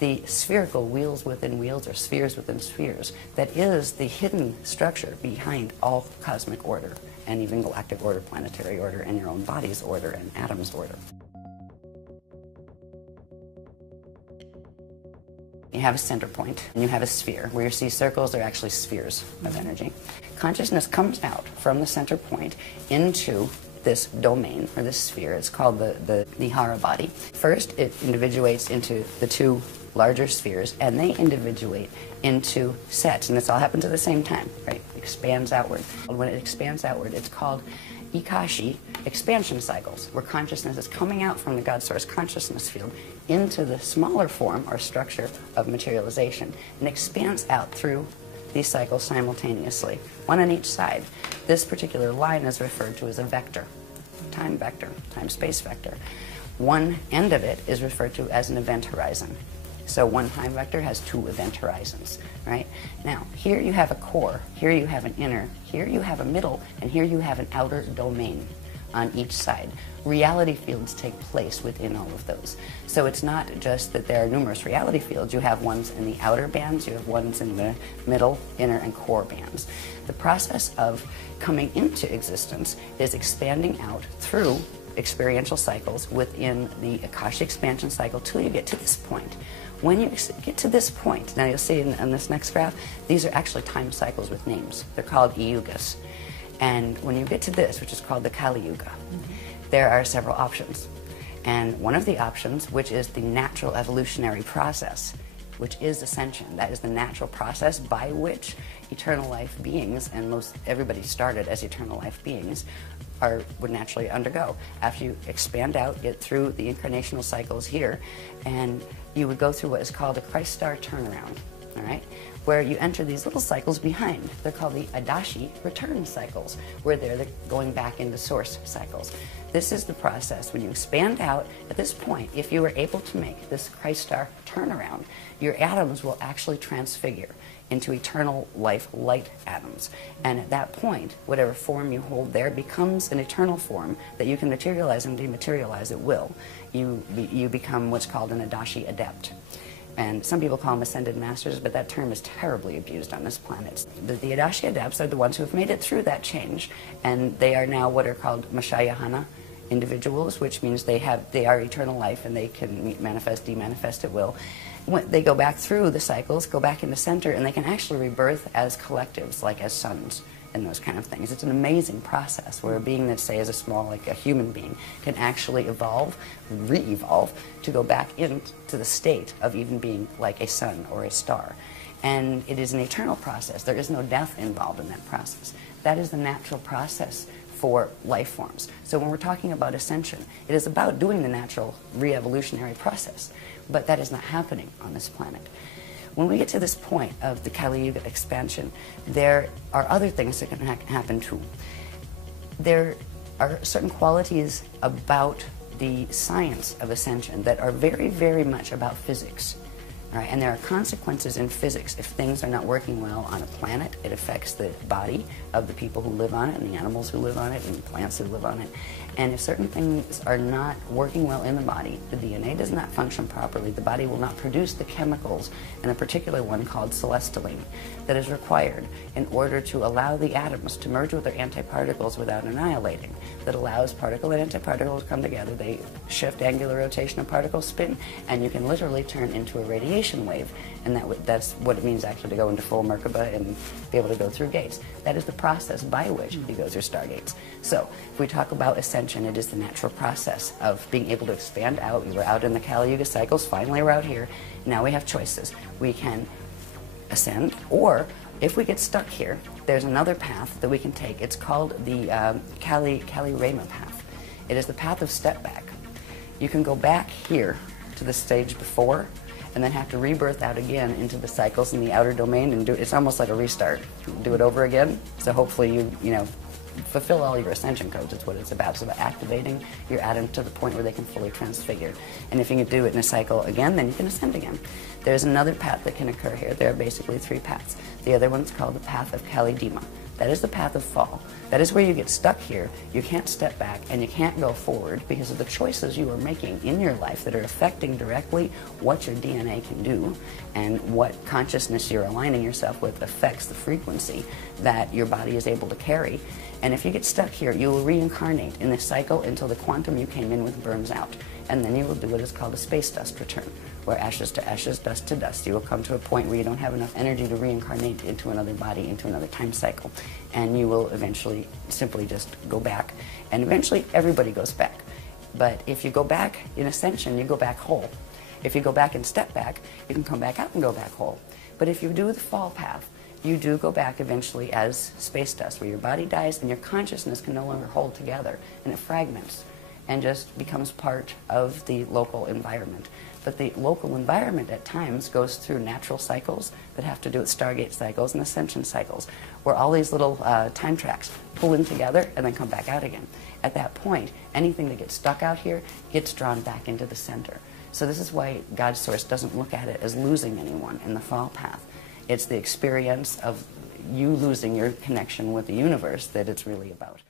the spherical wheels within wheels or spheres within spheres that is the hidden structure behind all cosmic order and even galactic order, planetary order, and your own body's order and atom's order. You have a center point, and you have a sphere. Where you see circles are actually spheres of energy. Consciousness comes out from the center point into this domain, or this sphere. It's called the Nihara body. First, it individuates into the two larger spheres, and they individuate into sets, and this all happens at the same time, right? It expands outward. When it expands outward, it's called Ikashi expansion cycles, where consciousness is coming out from the God Source consciousness field into the smaller form or structure of materialization and expands out through these cycles simultaneously, one on each side. This particular line is referred to as a vector, time-space vector. One end of it is referred to as an event horizon. So one time vector has two event horizons, right? Now, here you have a core, here you have an inner, here you have a middle, and here you have an outer domain on each side. Reality fields take place within all of those. So it's not just that there are numerous reality fields. You have ones in the outer bands, you have ones in the middle, inner, and core bands. The process of coming into existence is expanding out through experiential cycles within the Akashic expansion cycle till you get to this point. When you get to this point, now you'll see in this next graph, these are actually time cycles with names. They're called yugas. And when you get to this, which is called the Kali Yuga, there are several options. And one of the options, which is the natural evolutionary process, which is ascension. That is the natural process by which eternal life beings, and most everybody started as eternal life beings, would naturally undergo. After you expand out, get through the incarnational cycles here, and you would go through what is called a Christ star turnaround, all right? Where you enter these little cycles behind. They're called the Adashi return cycles, where they're going back into source cycles. This is the process. When you expand out, at this point, if you were able to make this Christ star turnaround, your atoms will actually transfigure into eternal life light atoms. And at that point, whatever form you hold there becomes an eternal form that you can materialize and dematerialize at will. You become what's called an Adashi adept. And some people call them ascended masters, but that term is terribly abused on this planet. The Adashi adepts are the ones who have made it through that change, and they are now what are called Ashayana individuals, which means they are eternal life and they can manifest, demanifest at will. When they go back through the cycles, go back into center, and they can actually rebirth as collectives, like as suns and those kind of things. It's an amazing process where a being that, say, is a small, like a human being, can actually evolve, re-evolve, to go back into the state of even being like a sun or a star. And it is an eternal process. There is no death involved in that process. That is the natural process for life forms. So when we're talking about ascension, it is about doing the natural re-evolutionary process, but that is not happening on this planet. When we get to this point of the Kali Yuga expansion, there are other things that can happen too. There are certain qualities about the science of ascension that are very, very much about physics. Right? And there are consequences in physics. If things are not working well on a planet, it affects the body of the people who live on it, and the animals who live on it, and the plants who live on it. And if certain things are not working well in the body, the DNA does not function properly, the body will not produce the chemicals, and a particular one called Celestine, that is required in order to allow the atoms to merge with their antiparticles without annihilating. That allows particle and antiparticle to come together. They shift angular rotation of particle spin, and you can literally turn into a radiation wave. And that's what it means actually to go into full Merkaba and be able to go through gates. That is the process by which you go through stargates. So if we talk about ascension, it is the natural process of being able to expand out. We were out in the Kali Yuga cycles, finally we're out here. Now we have choices. We can ascend, or if we get stuck here, there's another path that we can take. It's called the Kali Rama path. It is the path of step back. You can go back here to the stage before, and then have to rebirth out again into the cycles in the outer domain and do it's almost like a restart. Do it over again. So hopefully you know, fulfill all your ascension codes. It's what it's about. It's about activating your atoms to the point where they can fully transfigure. And if you can do it in a cycle again, then you can ascend again. There's another path that can occur here. There are basically three paths. The other one's called the path of Kali Dima, That is the path of fall. That is where you get stuck here. You can't step back and you can't go forward because of the choices you are making in your life that are affecting directly what your DNA can do, and what consciousness you're aligning yourself with affects the frequency that your body is able to carry. And if you get stuck here, you will reincarnate in this cycle until the quantum you came in with burns out. And then you will do what is called a space dust return, where ashes to ashes, dust to dust. You will come to a point where you don't have enough energy to reincarnate into another body, into another time cycle. And you will eventually simply just go back. And eventually everybody goes back. But if you go back in ascension, you go back whole. If you go back and step back, you can come back out and go back whole. But if you do the fall path, you do go back eventually as space dust, where your body dies and your consciousness can no longer hold together, and it fragments and just becomes part of the local environment. But the local environment at times goes through natural cycles that have to do with Stargate cycles and ascension cycles, where all these little time tracks pull in together and then come back out again. At that point, anything that gets stuck out here gets drawn back into the center. So this is why God's Source doesn't look at it as losing anyone in the fall path. It's the experience of you losing your connection with the universe that it's really about.